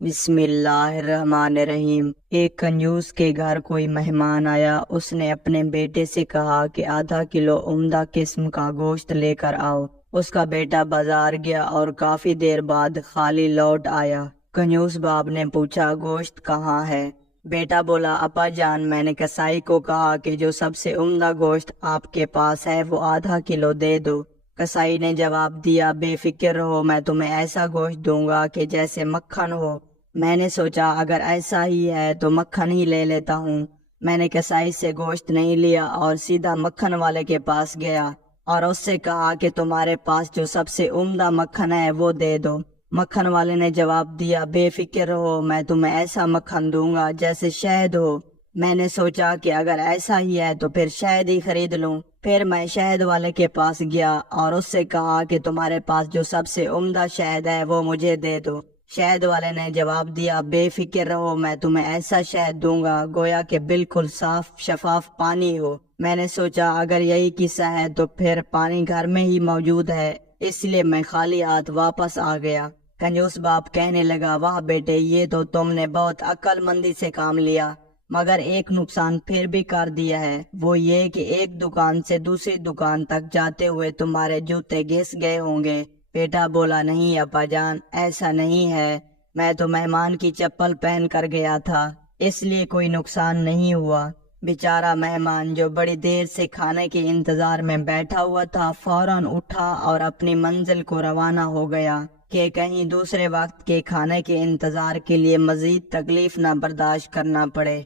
بسم اللہ الرحمن الرحیم۔ ایک کنجوس کے گھر کوئی مہمان آیا۔ اس نے اپنے بیٹے سے کہا کہ آدھا کلو عمدہ قسم کا گوشت لے کر آؤ۔ اس کا بیٹا بازار گیا اور کافی دیر بعد خالی لوٹ آیا۔ کنجوس باپ نے پوچھا، گوشت کہاں ہے؟ بیٹا بولا، ابا جان، میں نے کسائی کو کہا کہ جو سب سے عمدہ گوشت آپ کے پاس ہے وہ آدھا کلو دے دو۔ کسائی نے جواب دیا، بے فکر رہو، میں تمہیں ایسا گوشت دوں گا کہ جیسے مکھن ہو۔ میں نے سوچا اگر ایسا ہی ہے تو مکھن ہی لے لیتا ہوں۔ میں نے کسائی سے گوشت نہیں لیا اور سیدھا مکھن والے کے پاس گیا اور اس سے کہا کہ تمہارے پاس جو سب سے عمدہ مکھن ہے وہ دے دو۔ مکھن والے نے جواب دیا، بے فکر رہو، میں تمہیں ایسا مکھن دوں گا جیسے شہد ہو۔ میں نے سوچا کہ اگر ایسا ہی ہے تو پھر شہد ہی خرید لوں۔ پھر میں شہد والے کے پاس گیا اور اس سے کہا کہ تمہارے پاس جو سب سے عمدہ شہد ہے وہ مجھے دے دو۔ شہد والے نے جواب دیا، بے فکر رہو، میں تمہیں ایسا شہد دوں گا گویا کہ بالکل صاف شفاف پانی ہو۔ میں نے سوچا اگر یہی قصہ ہے تو پھر پانی گھر میں ہی موجود ہے، اس لیے میں خالی ہاتھ واپس آ گیا۔ کنجوس باپ کہنے لگا، واہ بیٹے، یہ تو تم نے بہت عقل مندی سے کام لیا، مگر ایک نقصان پھر بھی کر دیا ہے، وہ یہ کہ ایک دکان سے دوسری دکان تک جاتے ہوئے تمہارے جوتے گھس گئے ہوں گے۔ بیٹا بولا، نہیں ابا جان، ایسا نہیں ہے، میں تو مہمان کی چپل پہن کر گیا تھا، اس لیے کوئی نقصان نہیں ہوا۔ بیچارہ مہمان جو بڑی دیر سے کھانے کے انتظار میں بیٹھا ہوا تھا فوراً اٹھا اور اپنی منزل کو روانہ ہو گیا کہ کہیں دوسرے وقت کے کھانے کے انتظار کے لیے مزید تکلیف نہ برداشت کرنا پڑے۔